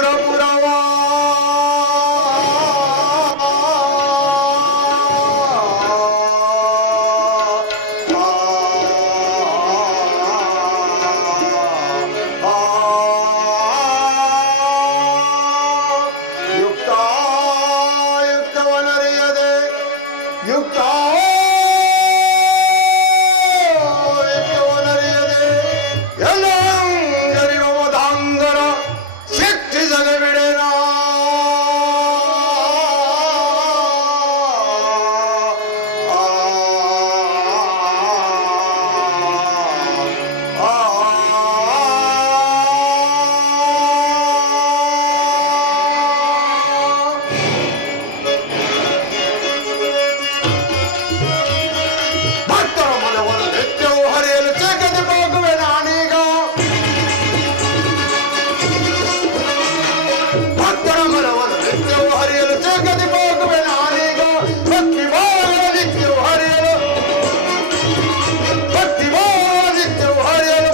ಸುರಪುರವಾ ಯುಕ್ತಾಯುಕ್ತವನರಿಯದೆ ಯುಕ್ತಾಯುಕ್ತವನರಿಯದೆ ಎಲ್ಲಂಗರಿವ ಮಧಾಂಗರ ಶಿಕ್ಷಿಸದ ಬಿಡೆನ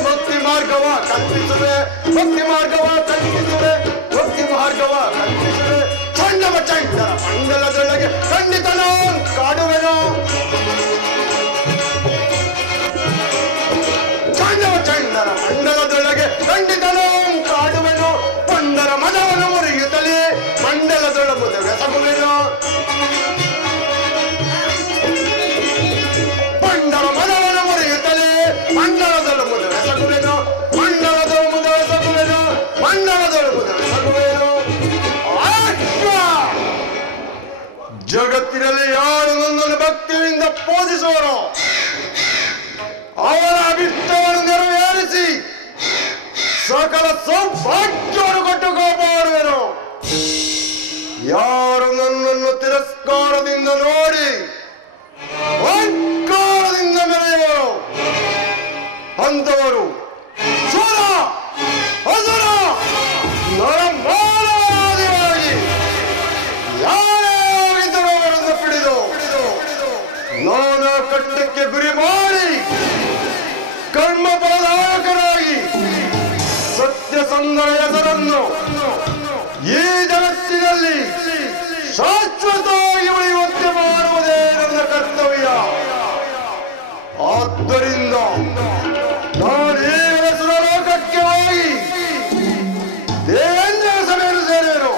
ಭಕ್ತಿ ಮಾರ್ಗವ ಕಲ್ಪಿಸುವೆ ಭಕ್ತಿ ಮಾರ್ಗವ ಕಲ್ಪಿಸುವೆ ಚಂಡವ ಚಂಡರ ಮಂಡಲದೊಳಗೆ ಖಂಡಿತನ ಕಾಡುವೆನು ಚಂಡವ ಚಂಡರ ಮಂಡಲದೊಳಗೆ ಖಂಡಿತನ ಕಾಡುವೆನು ಪಂಡರ ಮನವನ್ನು ಮುರಿಯುತ್ತಲೇ ಮಂಡಲದೊಳಗೆ ಬೆಸಗುವೆನು ಪಂಡರ ಮನವನ್ನು ಮುರಿಯುತ್ತಲೇ ಮಂಡಲದೊಳಗೆ ಬೆಸಗುವೆನು ಜಗತ್ತಿನಲ್ಲಿ ಯಾರು ನನ್ನನ್ನು ಭಕ್ತಿಯಿಂದ ಪೂಜಿಸುವರೋ ಅವರ ಅಭಿಷ್ಟವನ್ನು ನೆರವೇರಿಸಿ ಸಕಲ ಸೌಭಾಗ್ಯವನ್ನು ಕೊಟ್ಟು ಕಾಪಾಡುವೆನು. ಯಾರು ನನ್ನನ್ನು ತಿರಸ್ಕಾರದಿಂದ ನೋಡಿ ಅಹಂಕಾರದಿಂದ ಮೆರೆಯುವರು ಅಂಥವರು ಸುರ ಅಸುರ ನರಮಾನವಾದಿಯಾಗಿ ಯಾರಿದ್ದರೂ ಅವರನ್ನು ಪಿಡಿದು ನಾನಾ ಕಟ್ಟಕ್ಕೆ ಗುರಿ ಮಾಡಿ ಕರ್ಮ ಫಲದಾಯಕರಾಗಿ ಸತ್ಯಸಂಧರ ಹೆಸರನ್ನು ಈ ಜಗತ್ತಿನಲ್ಲಿ ಶಾಶ್ವತವಾಗಿ ಉಳಿಯುವಂತೆ ಮಾಡುವುದೇ ನನ್ನ ಕರ್ತವ್ಯ. ಆದ್ದರಿಂದ ನಾನೀಗ ಸುರಲೋಕಕ್ಕೆ ಹೋಗಿ ದೇವೇಂದ್ರ ಸಭೆಯನ್ನು ಸೇರೇನು.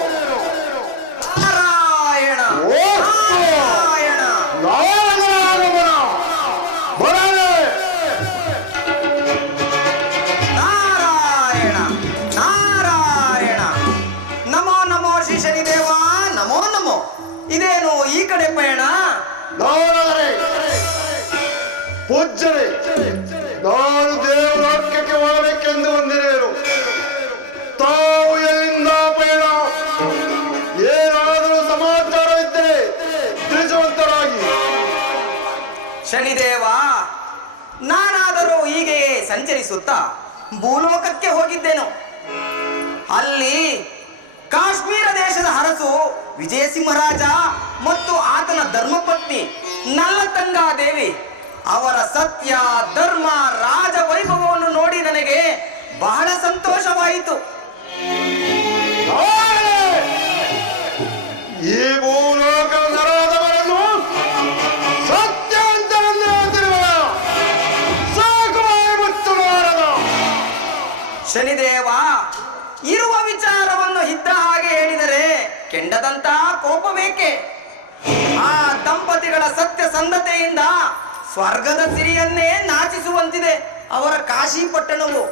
ಇದೇನು ಈ ಕಡೆ ಪಯಣ? ಪೂಜ್ಯರೇ, ನಾನು ದೇವರಾಜ್ಯಕ್ಕೆ ಹೋಗಬೇಕೆಂದು ಬಂದಿರುವೆನು. ತಾವು ಎಲ್ಲಿಂದ ಪಯಣ? ಏನಾದರೂ ಸಮಾಚಾರ ಇದ್ದರೆ ತಿಳಿಸುವಂತರಾಗಿ. ಶನಿದೇವ, ನಾನಾದರೂ ಹೀಗೆಯೇ ಸಂಚರಿಸುತ್ತಾ ಭೂಲೋಕಕ್ಕೆ ಹೋಗಿದ್ದೇನು. ಅಲ್ಲಿ ಕಾಶ್ಮೀರ ದೇಶದ ಅರಸು ವಿಜಯಸಿಂಹರಾಜ ಮತ್ತು ಆತನ ಧರ್ಮಪತ್ನಿ ನಲ್ಲತಂಗಾದೇವಿ ಅವರ ಸತ್ಯ ಧರ್ಮ ರಾಜ ವೈಭವವನ್ನು ನೋಡಿ ನನಗೆ ಬಹಳ ಸಂತೋಷವಾಯಿತು. ಈ ಭೂಲೋಕದ ನರಾದವರನ್ನು ಸತ್ಯ ಅಂತ ಸಾಕುವಾಗಿ ಮುತ್ತು ಮಾರದ ಶನಿದೇವ, ಇರುವ ವಿಚಾರವನ್ನು ಇದ್ದ ಹಾಗೆ ಹೇಳಿದರೆ ಕೆಂಡದಂತ ಕೋಪ ಬೇಕೆ? ಆ ದಂಪತಿಗಳ ಸತ್ಯಸಂಧತೆಯಿಂದ ಸ್ವರ್ಗದ ಸಿರಿಯನ್ನೇ ನಾಚಿಸುವಂತಿದೆ ಅವರ ಕಾಶಿ ಪಟ್ಟಣವು.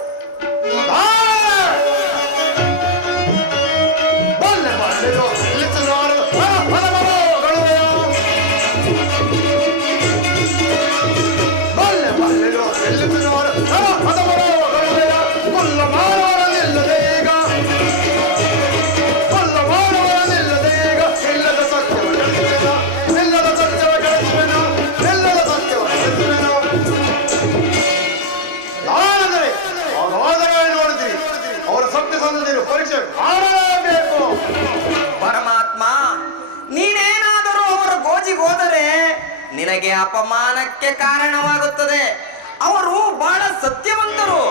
ಪರಮಾತ್ಮ, ನೀನೇನಾದರೂ ಅವರ ಗೋಜಿಗೋದರೆ ನಿನಗೆ ಅಪಮಾನಕ್ಕೆ ಕಾರಣವಾಗುತ್ತದೆ. ಅವರು ಬಹಳ ಸತ್ಯವಂತರು.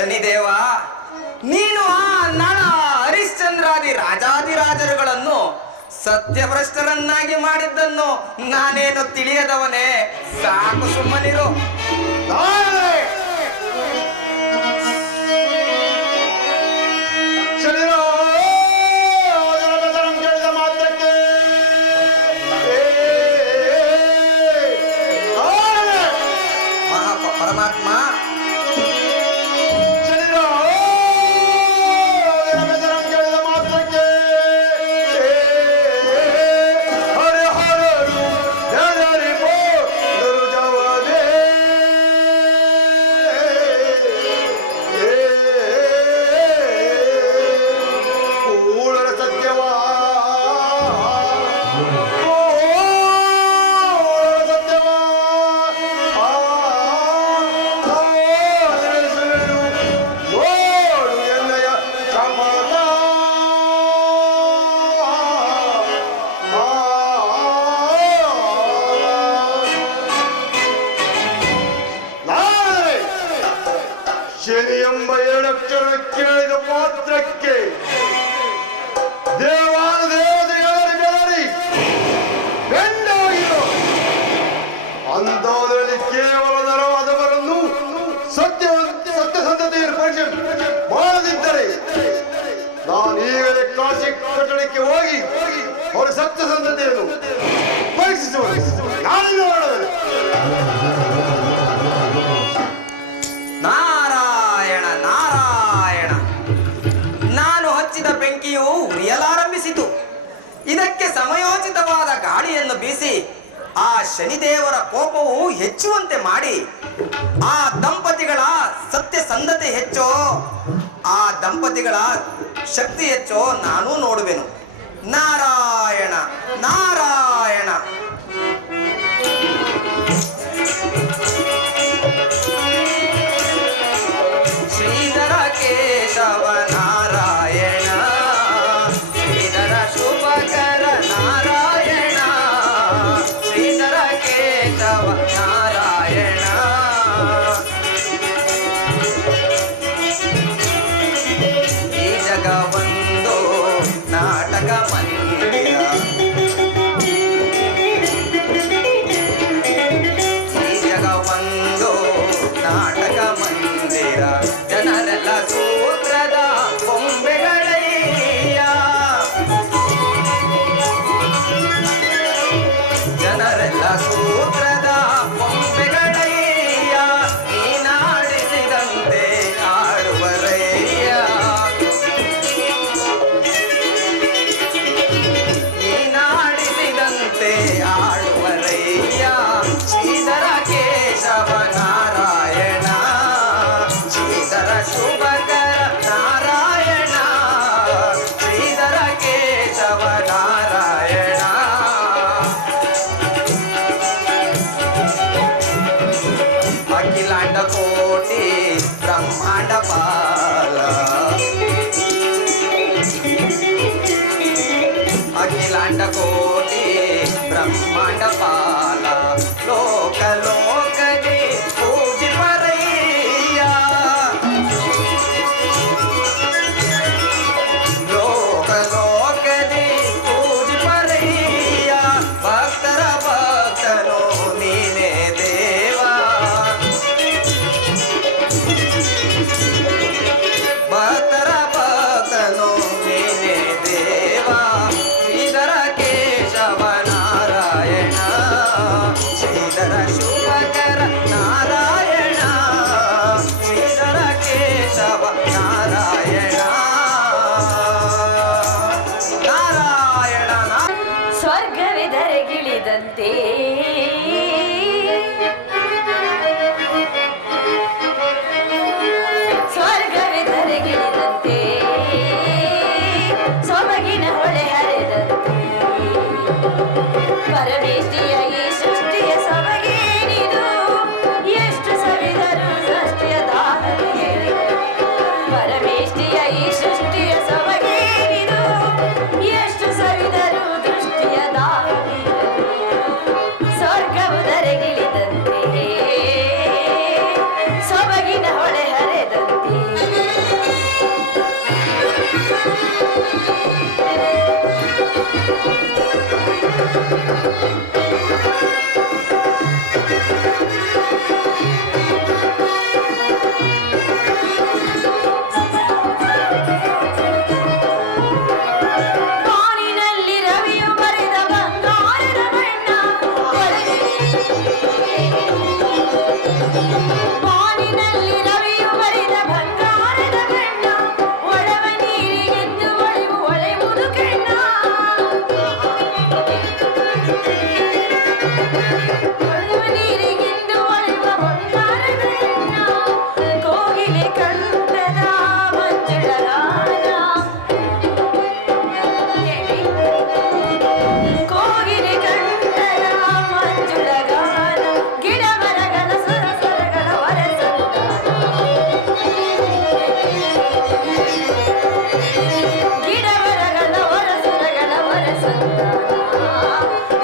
ಶನಿದೇವ, ನೀನು ಆ ನಳ ಹರಿಶ್ಚಂದ್ರಾದಿ ರಾಜಾದಿರಾಜರುಗಳನ್ನು ಸತ್ಯಭ್ರಷ್ಟರನ್ನಾಗಿ ಮಾಡಿದ್ದನ್ನು ನಾನೇನು ತಿಳಿಯದವನೇ? ಸಾಕು, ಸುಮ್ಮನಿರು. ಕೇಳಿದ ಮಾತ್ರಕ್ಕೆ ಪರಮಾತ್ಮ, ಶನಿ ಎಂಬ ಏಳಕ್ಷರ ಕೇಳಿದ ಮಾತ್ರಕ್ಕೆ ದೇವಾನು ದೇವತೆಗಳಲ್ಲಿ ಬೆಂಡಾಗಿರೋ ಅಂಥವರಲ್ಲಿ ಕೇವಲ ನರವಾದವರನ್ನು ಸತ್ಯಸಂಧತೆಯನ್ನು ಪರೀಕ್ಷೆ ಮಾಡದಿದ್ದರೆ ನಾನೀಗಲೇ ಕಾಶಿ ಕಟ್ಟಡಕ್ಕೆ ಹೋಗಿ ಅವರ ಸತ್ಯಸಂಧತೆಯನ್ನು ಪರೀಕ್ಷಿಸುವ ನಾನಿನ್ನು ಮಾಡುವೆ. ನಾರಾಯಣ ನಾರಾಯಣ, ನಾನು ಹಚ್ಚಿದ ಬೆಂಕಿಯು ಉರಿಯಲಾರಂಭಿಸಿತು. ಇದಕ್ಕೆ ಸಮಯೋಚಿತವಾದ ಗಾಳಿಯನ್ನು ಬೀಸಿ ಆ ಶನಿದೇವರ ಕೋಪವು ಹೆಚ್ಚುವಂತೆ ಮಾಡಿ ಆ ದಂಪತಿಗಳ ಸತ್ಯಸಂಧತೆ ಹೆಚ್ಚೋ, ಆ ದಂಪತಿಗಳ ಶಕ್ತಿ ಹೆಚ್ಚೋ ನಾನು ನೋಡುವೆನು. ನಾರಾಯಣ ನಾರಾಯಣ. ಶ್ರೀಧರ ಕೇಶವ ನಾರಾಯಣ, ಶ್ರೀಧರ ಶುಭಕರ ನಾರಾಯಣ, ಶ್ರೀಧರ ಕೇಶವ ನಾರಾಯಣ. ಈ ಜಗವೊಂದು ನಾಟಕ ಮಂದಿರ, ಈ ಜಗವೊಂದು ನಾಟಕ ಮಂದಿರ, ಜನರೆಲ್ಲ ಸೂತ್ರದ ಗೊಂಬೆಗಳಯ್ಯ, ಜನರೆಲ್ಲ ಸೂತ್ರದ ಗೊಂಬೆಗಳಯ್ಯ, ನೀನಾಡಿಸಿದಂತೆ ಆಡುವರಯ್ಯ, ನೀನಾಡಿಸಿದಂತೆ ಆಡುವರಯ್ಯ. ಶ್ರೀಧರ ಕೇಶವ ನಾರಾಯಣ, ಶ್ರೀಧರ ಶುಭಕರ ನಾರಾಯಣ, ಶ್ರೀಧರ ಕೇಶವ ನಾರಾಯಣ. ಅಖಿಲಾಂಡ ಕೋಟಿ ಬ್ರಹ್ಮಾಂಡ ಪಾಲ, ಅಖಿಲಾಂಡ ಕೋಟಿ ಬ್ರಹ್ಮಾಂಡ ಪಾಲ, ಲೋಕ ಲೋಕದಿ ಪೂಜಿಪರಯ್ಯ, ಲೋಕ ಲೋಕದಿ ಪೂಜಿಪರಯ್ಯ. ಭಕ್ತರ ಭಕ್ತನು ನೀನೇ ದೇವ, ಭಕ್ತರ ಭಕ್ತನು ನೀನೇ ದೇವ. ಶ್ರೀಧರ ಕೇಶವ ನಾರಾಯಣ, ಶ್ರೀಧರ ಶುಭಕರ ನಾರಾಯಣ, ಶ್ರೀಧರ ಕೇಶವ ನಾರಾಯಣ ನಾರಾಯಣ. ಸ್ವರ್ಗವಿದರೆಗಿಳಿದಂತೆ ಸ್ವರ್ಗವಿದರೆಗಿಳಿದಂತೆ ಸೊಬಗಿನ ಹೊಳೆ ಹರಿದಂತೆ ಪರಮೇಷ್ಠಿಯ ಈ ಸೃಷ್ಟಿಯ ಸೊಬಗೇನಿದು, ಎಷ್ಟು ಸವಿದರು ಸೃಷ್ಟಿಯ ದಾಹವಿದೆ. ಪರಮೇಷ್ಠಿಯ ಈ ಸೃಷ್ಟಿಯ ಸೊಬಗೇನಿದು, ಎಷ್ಟು ಸವಿದರು ದೃಷ್ಟಿಯ ದಾಹವಿದೆ.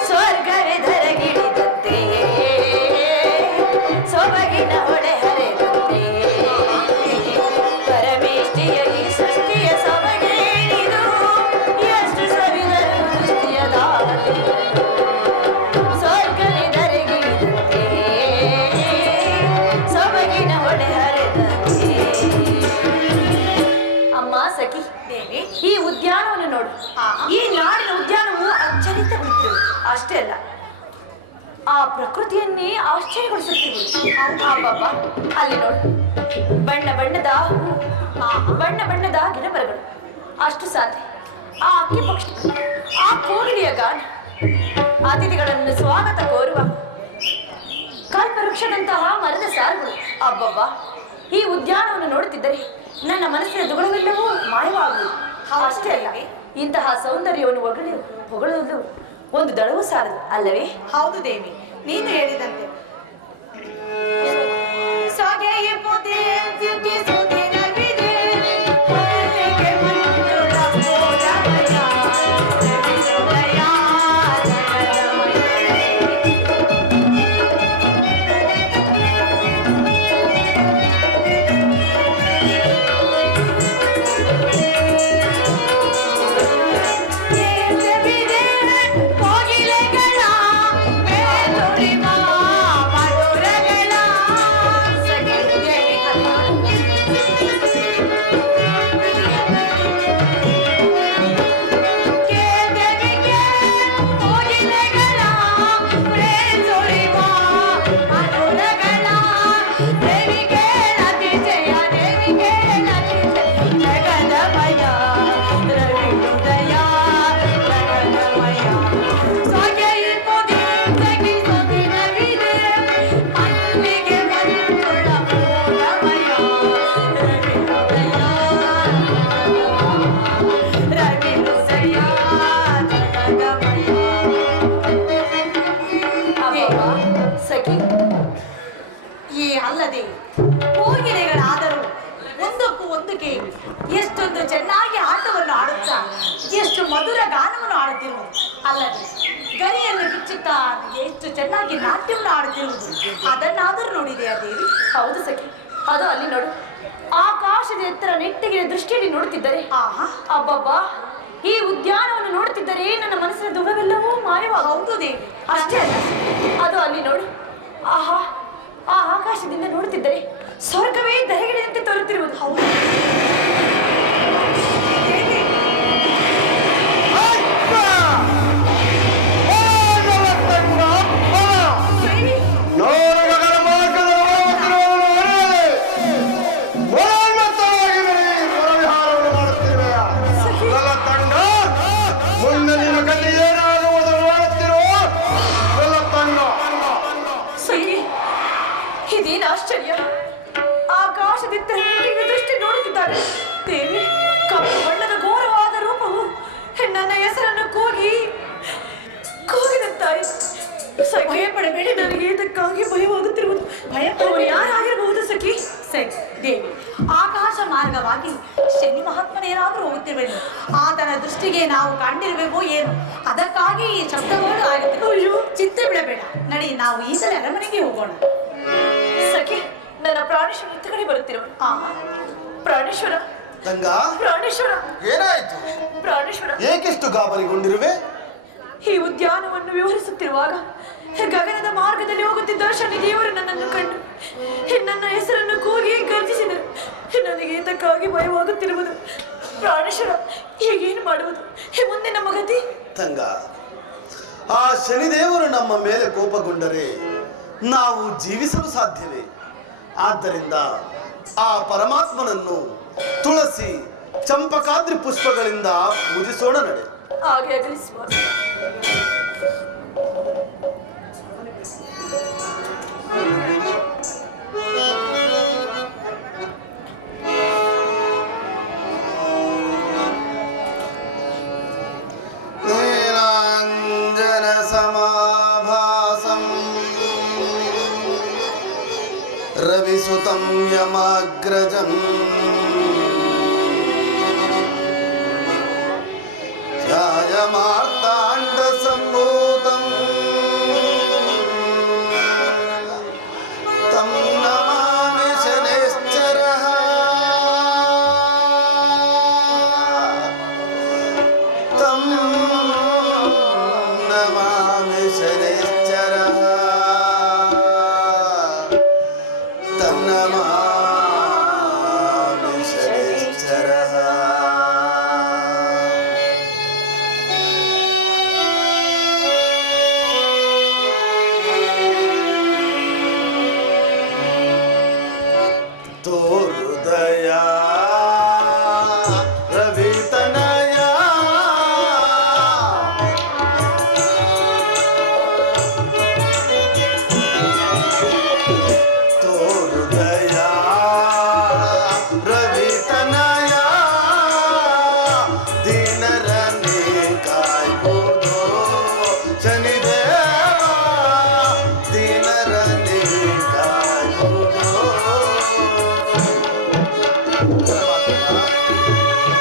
ಸ್ವರ್ಗವೇ ಧರೆಗಿಳಿದಂತೆ ಸೊಬಗಿನ ಹೊಳೆ ಹರಿದಂತೆ ಪರಮೇಷ್ಠಿಯ ಈ ಸೃಷ್ಟಿಯ ಸೊಬಗೇನಿದು ಎಷ್ಟು ಸವಿದರು ದೃಷ್ಟಿಯ ದಾವತಿ ಸ್ವರ್ಗವೇ ಧರೆಗಿಳಿದಂತೆ ಸೊಬಗಿನ ಹೊಳೆ ಹರಿದಂತೆ. ಅಮ್ಮ ಸಖಿ ದೇವಿ, ಈ ಉದ್ಯಾನವನ್ನು ನೋಡು. ಈ ನಾಡಿನ ಉದ್ಯಾನವು ಅಚ್ಚರಿತಗೊಳಿಸಿರುವುದು ಅಷ್ಟೇ ಅಲ್ಲ, ಆ ಪ್ರಕೃತಿಯನ್ನೇ ಆಶ್ಚರ್ಯಗೊಳಿಸುತ್ತಿರುವುದು. ಅಲ್ಲಿ ನೋಡು, ಬಣ್ಣ ಬಣ್ಣದ ಹೂವು, ಬಣ್ಣ ಬಣ್ಣದ ಗಿಡಮರಗಳು, ಅಷ್ಟು ಸಾಧ್ಯ ಆ ಅಕ್ಕಿ ಪಕ್ಷಿಗಳು, ಆ ಕೋಗಿಲೆಯ ಗಾನ, ಅತಿಥಿಗಳನ್ನು ಸ್ವಾಗತ ಕೋರುವ ಕಲ್ಪವೃಕ್ಷದಂತಹ ಮರದ ಸಾರುಗಳು. ಅಬ್ಬಬ್ಬ, ಈ ಉದ್ಯಾನವನ್ನು ನೋಡುತ್ತಿದ್ದರೆ ನನ್ನ ಮನಸ್ಸಿನ ದುಗುಡವೆಲ್ಲವೂ ಮಾಯವಾಗುವುದು. ಅಷ್ಟೇ ಅಲ್ಲ, ಇಂತಹ ಸೌಂದರ್ಯವನ್ನು ಹೊಗಳುವುದು ಒಂದು ದಳವು ಸಾಲದು ಅಲ್ಲವೇ? ಹೌದು ದೇವಿ, ನೀನು ಹೇಳಿದಂತೆ ಅಲ್ಲದೆ ಕೋಗಿಲೆಗಳಾದರೂ ಒಂದಕ್ಕೂ ಒಂದಕ್ಕೆ ಎಷ್ಟೊಂದು ಚೆನ್ನಾಗಿ ಆಟವನ್ನು ಆಡುತ್ತಾ ಎಷ್ಟು ಮಧುರ ಗಾನವನ್ನು ಆಡುತ್ತಿರುವುದು. ಅಲ್ಲದೆ ಗರಿಯನ್ನು ಬಿಚ್ಚುತ್ತಾ ಎಷ್ಟು ಚೆನ್ನಾಗಿ ನಾಟ್ಯವನ್ನು ಆಡುತ್ತಿರುವುದು, ಅದನ್ನಾದರೂ ನೋಡಿದೆಯಾ ದೇವಿ? ಹೌದು ಸಖಿ, ಅದು ಅಲ್ಲಿ ನೋಡು, ಆಕಾಶದ ಎತ್ತರ ನೆಟ್ಟಿಗೆ ದೃಷ್ಟಿಯಲ್ಲಿ ನೋಡುತ್ತಿದ್ದರೆ ಅಬ್ಬಬ್ಬಾ, ಈ ಉದ್ಯಾನವನ್ನು ನೋಡುತ್ತಿದ್ದರೆ ನನ್ನ ಮನಸ್ಸಿನ ದುಃಖವೆಲ್ಲವೂ ಮಾಯವಾಗ. ಹೌದು ದೇವಿ, ಅಷ್ಟೇ ಅಲ್ಲ, ಅದು ಅಲ್ಲಿ ನೋಡು, ಆಹಾ, ಆ ಆಕಾಶದಿಂದ ನೋಡುತ್ತಿದ್ದರೆ ಸ್ವರ್ಗವೇ ಧರೆಗಿಳಿದಂತೆ ತೋರುತ್ತಿರುವುದು. ಹೌದು ಇದೇನು ಆಶ್ಚರ್ಯ, ಆಕಾಶದಿಂದ ದೃಷ್ಟಿ ನೋಡುತ್ತಿದ್ದಾರೆ ದೇವಿ. ಕಪ್ಪು ಬಣ್ಣದ ಘೋರವಾದ ರೂಪವು ನನ್ನ ಹೆಸರನ್ನು ಕೂಗಿದಂತಾಯಿತು. ಭಯ ಪಡಬೇಡಿ, ನನಗೆ ಇದಕ್ಕಾಗಿ ಭಯವಾಗುತ್ತಿರುವುದು. ಭಯಪಡುವ ಯಾರಾಗಿರಬಹುದು ಸಖಿ? ದೇವಿ, ಆಕಾಶ ಮಾರ್ಗವಾಗಿ ಶನಿ ಮಹಾತ್ಮನೇನಾದರೂ ಹೋಗುತ್ತಿರಬೇಕು, ಆತನ ದೃಷ್ಟಿಗೆ ನಾವು ಕಂಡಿರಬೇಕು ಏನು, ಅದಕ್ಕಾಗಿ ಈ ಶಬ್ದಗಳು ಆಗುತ್ತೆ. ಅಯ್ಯೋ, ಚಿಂತೆ ಬಿಡಬೇಡ, ನಡಿ, ನಾವು ಈಗಲೇ ಅರಮನೆಗೆ ಹೋಗೋಣ. ಸಖಿ, ನನ್ನ ಪ್ರಾಣೇಶ್ವರ ಇತ್ತ ಕಡೆ ಬರುತ್ತಿರುವ. ಪ್ರಾಣೇಶ್ವರ, ಪ್ರಾಣೇಶ್ವರ, ಏನಾಯ್ತು? ಪ್ರಾಣೇಶ್ವರ, ಏಕೆಷ್ಟು ಗಾಬರಿಗೊಂಡಿರುವೆ? ಈ ಉದ್ಯಾನವನ್ನು ವಿವರಿಸುತ್ತಿರುವಾಗ ಗಗನದ ಮಾರ್ಗದಲ್ಲಿ ಹೋಗುತ್ತಿದ್ದ ಶನಿದೇವರು ನನ್ನನ್ನು ಕಂಡು ನನ್ನ ಹೆಸರನ್ನು ಕೂಗಿ ಗರ್ಜಿಸಿದರು. ನನಗೆ ಇದಕ್ಕಾಗಿ ಭಯವಾಗುತ್ತಿರುವುದು. ಪ್ರಾಣೇಶ್ವರ, ಹೀಗೇನು ಮಾಡುವುದು? ಮುಂದೆ ನಮ್ಮ ಗತಿ? ತಂಗ, ಆ ಶನಿದೇವರು ನಮ್ಮ ಮೇಲೆ ಕೋಪಗೊಂಡರೆ ನಾವು ಜೀವಿಸಲು ಸಾಧ್ಯವೇ? ಆದ್ದರಿಂದ ಆ ಪರಮಾತ್ಮನನ್ನು ತುಳಸಿ ಚಂಪಕಾದ್ರಿ ಪುಷ್ಪಗಳಿಂದ ಪೂಜಿಸೋಣ ನಡೆ. ಹಾಗೆ ಆಗಲಿ ಸ್ವಾಮಿ. ನೀಲಾಂಜನ ಸಮಾಭಾಸಂ ರವಿಸುತಂ ಯಮಾಗ್ರಜಂ ಛಾಯಮಾರ್ತಾಂಡ ತನ್ನಮಾಮಿ ಶನಿಶ್ಚರಃ ತನ್ನಮಾಮಿ ಶನಿಶ್ಚರಃ ತೋರುದಯ ರವಿತನಯ ತೋರುದಯ ರವಿತನಯ ದೀನರನ್ನೇ ಕಾಯ್ಬೋದು ಶನಿದೇವ ದೀನರನ್ನೇ ಕಾಯ್ಬೋದು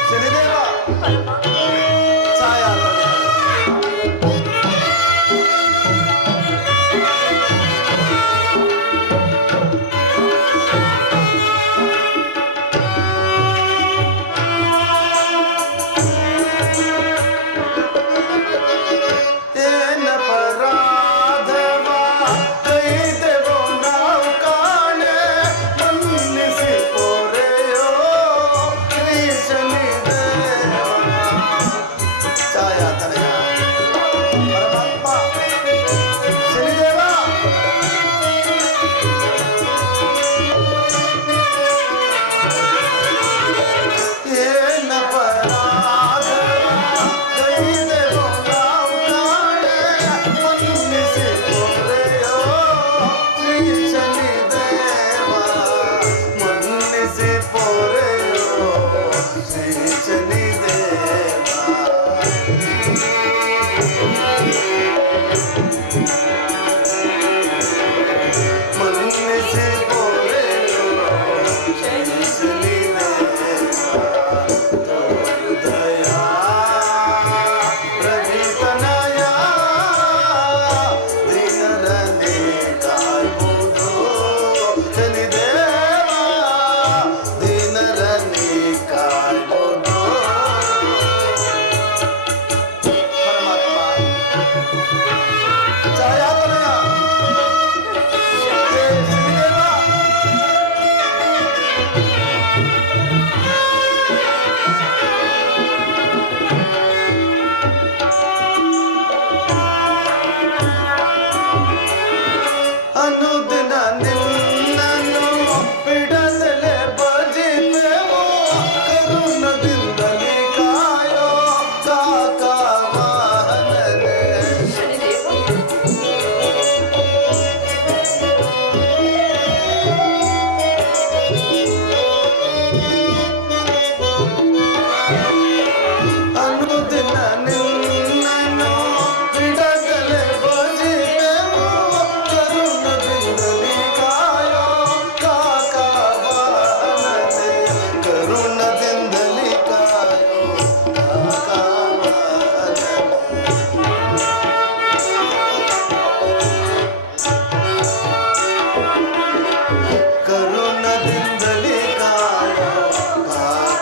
ಶನಿದೇವ ಛಾಯಾ ಏನ ಪರಾಧವ ಕೈದೆವೋ ನಾವು ಕಾಣೆ ಮನ್ನಿಸಿ ಪೊರೆಯೋ ಶ್ರೀ ಶನಿದೇವ ಛಾಯಾ ತನಯ ಪರಮಾತ್ಮ ಶನಿದೇವ ಏನ ಪರಾಧವ ಕೈದೆವೋ ನಾವು ಕಾಣೆ ಮನ್ನಿಸಿ ಪೊರೆಯೋ ಶ್ರೀ ಶನಿದೇವ ಮನ್ನಿಸಿ ಪೊರೆಯೋ ಶ್ರೀ ಶನಿದೇವ ಮನ್ನಿಸಿ ಪೊರೆಯೋ ಶ್ರೀ ಶನಿದೇವ ತೋರುದಯ ರವಿತನಯ ದೀನರನ್ನೇ ಕಾಯ್ಬೋದು ಶನಿದೇವ ದೀನರನ್ನೇ ಕಾಯ್ಬೋದು ಪರಮಾತ್ಮ ಛಾಯಾತನಯ ಶನಿದೇವ ಅನುದಿನ ನಿನ್ನನ್ನು ಬಿಡದಲೆ ಭಜಿಪೆವು ಕರುಣದಿಂದಲೇ ಕಾಯೋ ಕಾಕವಾಹನನೇ ಅನುದಿನ ನಿನ್ನನ್ನು ಬಿಡದಲೆ ಭಜಿಪೆವು ಕರುಣದಿಂದಲೇ ಕಾಯೋ ಕಾಕವಾಹನನೇ ಕರುಣದಿಂದಲೇ ಕಾಯೋ ಕಾಕವಾಹನನೇ ಕರುಣದಿಂದಲೇ ಕಾಯೋ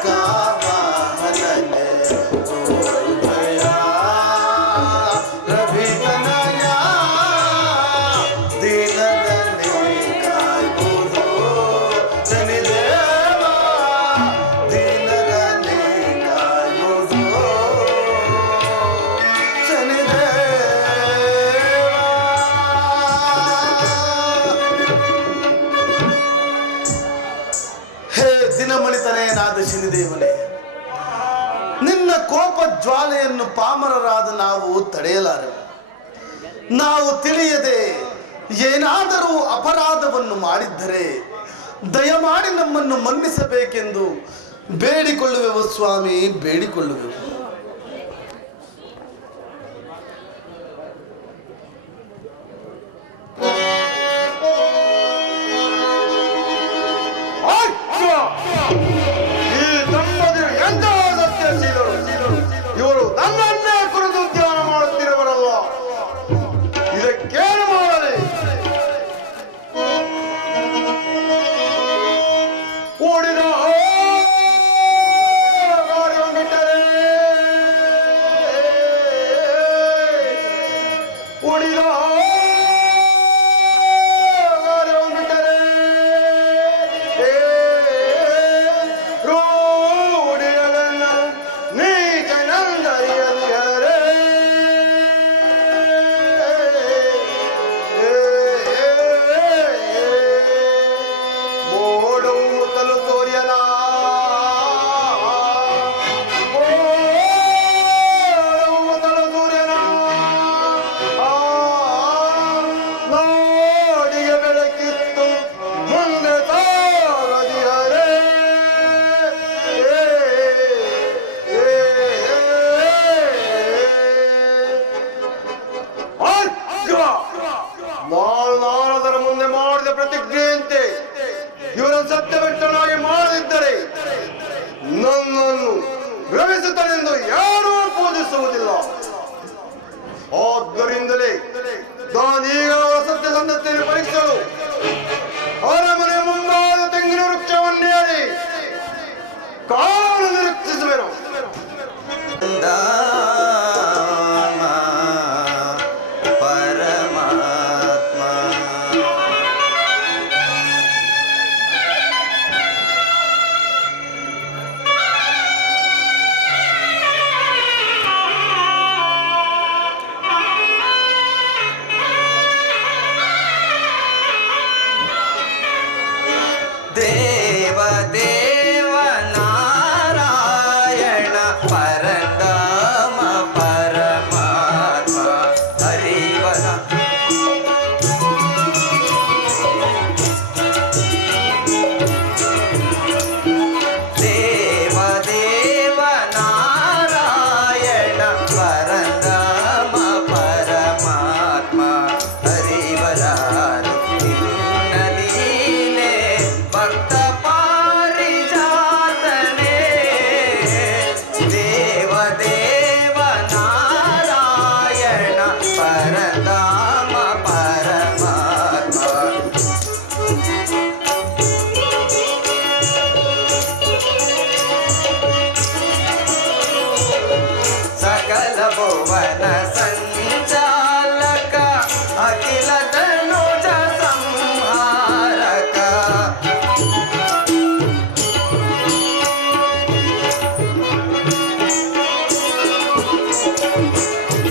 ಕಾಕವಾಹನನೇ ತೋರುದಯ ರವಿತನಯ ದೀನರನ್ನೇ ಕಾಯ್ಬೋದು ಶನಿದೇವ ದೀನರನ್ನೇ ಕಾಯ್ಬೋದು ಹೇ ದಿನಮಣಿತನೆಯನಾದ ಶನಿದೇವನೇ ನಿನ್ನ ಕೋಪ ಜ್ವಾಲೆಯನ್ನು ಪಾಮರರಾದ ನಾವು ತಡೆಯಲಾರೆವು ನಾವು ತಿಳಿಯದೆ ಏನಾದರೂ ಅಪರಾಧವನ್ನು ಮಾಡಿದ್ದರೆ ದಯಮಾಡಿ ನಮ್ಮನ್ನು ಮನ್ನಿಸಬೇಕೆಂದು ಬೇಡಿಕೊಳ್ಳುವೆವು ಸ್ವಾಮಿ ಬೇಡಿಕೊಳ್ಳುವೆವು ಈ ದಂಪತಿಗಳು ಎಂತಹ ಸತ್ಯಶೀಲರು ಇವರು ನನ್ನನ್ನೇ ಕುರಿತು ಧ್ಯಾನ ಮಾಡುತ್ತಿರುವರಲ್ಲ ಇದಕ್ಕೇನು ಮಾಡಲಿ ಕೂಡಿದ ಕಾರ್ಯ ಬಿಟ್ಟರೆ ಕುಡಿದ ರೂಢಿಗಳನ್ನ ನೀಚನಂದರಿಯಲಿಯರೇ ಮೋಡವು ಮುತ್ತಲು ತೋರಿಯನ ನಾಡಿಗೆ ಬೆಳಕಿತ್ತು ಮುಂದೆ ತಾರದಿಹರೇ ನಾರದರ ಮುಂದೆ ಮಾಡಿದ ಪ್ರತಿಜ್ಞೆಯಂತೆ ಇವರನ್ನು ಸತ್ಯವೆಟ್ಟನಾಗಿ ಮಾಡದಿದ್ದರೆ ನನ್ನನ್ನು ಭ್ರಮಿಸುತ್ತಾನೆಂದು ಯಾರೂ ಪೂಜಿಸುವುದಿಲ್ಲ. ಆದ್ದರಿಂದಲೇ ನಾನೀಗ ಅವರ ಸತ್ಯಸಂಧತೆಯನ್ನು ಪರೀಕ್ಷಿಸಲು ಅರಮನೆ ಮುಂದಾದ ತೆಂಗಿನ ವೃಕ್ಷವನ್ನೇರಿ ಕಾಲು ನಿರೀಕ್ಷಿಸುವೆನು. ಪರಮಾತ್ಮ ದೇವ ದೇವ ನಾರಾಯಣ ಪರಂಧಾಮ ಪರಮಾತ್ಮ ಹರಿವರ ದೇವ ದೇವ ನಾರಾಯಣ ಪರಂಧಾಮ ಪರಮಾತ್ಮ ಹರಿವರಾರು ನಿನ್ನಲೀಲೆ ಭಕ್ತ ಪಾರಿಜಾತನೇ ದೇವ ದೇವ ನಾರಾಯಣ ಪರಧಾಮ ಪರಮಾತ್ಮ ಸಕಲ ಭುವನ ಸಂಚಾಲಕ ಅಖಿಲ ಧನುಜ ಸಂಹಾರಕ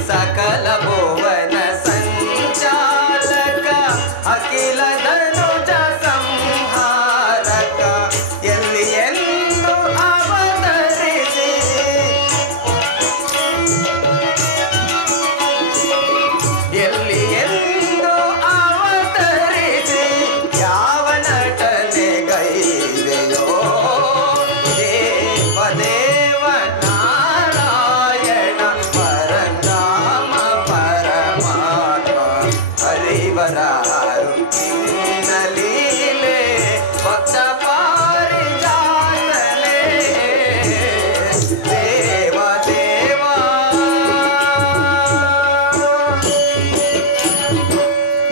ಸಕಲ ಭುವನ ಸಂಚಾಲಕ ಅಖಿಲ ಧನುಜ ಸಂಹಾರಕ ಎಲ್ಲಿ ಎಂದು ಅವತರಿಸಿ ಎಲ್ಲಿ ಎಂದು ಅವತರಿಸಿ ಯಾವ ನಟನೆ ಗೈದೆಯೋ ದೇವ ದೇವ ನಾರಾಯಣ ಪರಂಧಾಮ ಪರಮಾತ್ಮ ಹರಿವರಾರು ನಿನ್ನಲೀಲೆ ಭಕ್ತ ಪಾರಿಜಾತನೇ ದೇವ ದೇವ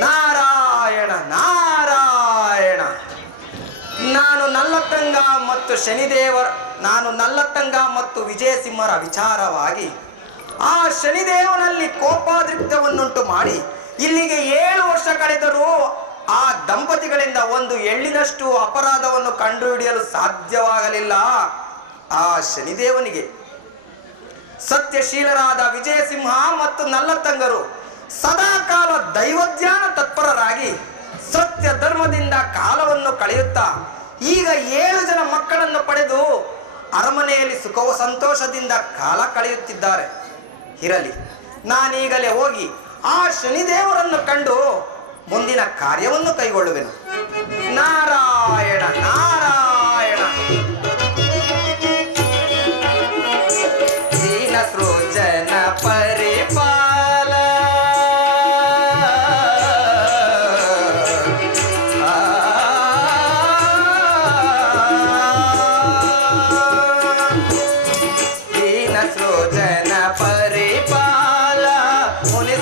ನಾರಾಯಣ ನಾರಾಯಣ ನಾನು ನಲ್ಲತಂಗ ಮತ್ತು ವಿಜಯಸಿಂಹರ ವಿಚಾರವಾಗಿ ಆ ಶನಿದೇವನಲ್ಲಿ ಕೋಪಾದೃಕ್ತವನ್ನುಂಟು ಮಾಡಿ ಇಲ್ಲಿಗೆ 7 ವರ್ಷ ಕಳೆದರೂ ಆ ದಂಪತಿಗಳಿಂದ ಒಂದು ಎಳ್ಳಿನಷ್ಟು ಅಪರಾಧವನ್ನು ಕಂಡುಹಿಡಿಯಲು ಸಾಧ್ಯವಾಗಲಿಲ್ಲ. ಆ ಶನಿದೇವನಿಗೆ ಸತ್ಯಶೀಲರಾದ ವಿಜಯಸಿಂಹ ಮತ್ತು ನಲ್ಲತಂಗರು ಸದಾಕಾಲ ದೈವಧ್ಯಾನ ತತ್ಪರರಾಗಿ ಸತ್ಯ ಧರ್ಮದಿಂದ ಕಾಲವನ್ನು ಕಳೆಯುತ್ತಾ ಈಗ 7 ಜನ ಮಕ್ಕಳನ್ನು ಪಡೆದು ಅರಮನೆಯಲ್ಲಿ ಸುಖವ ಸಂತೋಷದಿಂದ ಕಾಲ ಕಳೆಯುತ್ತಿದ್ದಾರೆ. ಇರಲಿ, ನಾನೀಗಲೇ ಹೋಗಿ ಆ ಶನಿದೇವರನ್ನು ಕಂಡು ಮುಂದಿನ ಕಾರ್ಯವನ್ನು ಕೈಗೊಳ್ಳುವೆನು. ನಾರಾಯಣ ನಾರಾಯಣ. ದೀನ ಸೃಜನ ಪರಿಪಾಲ ದೀನ ಸೃಜನ ಪರಿಪಾಲ ಮುನಿ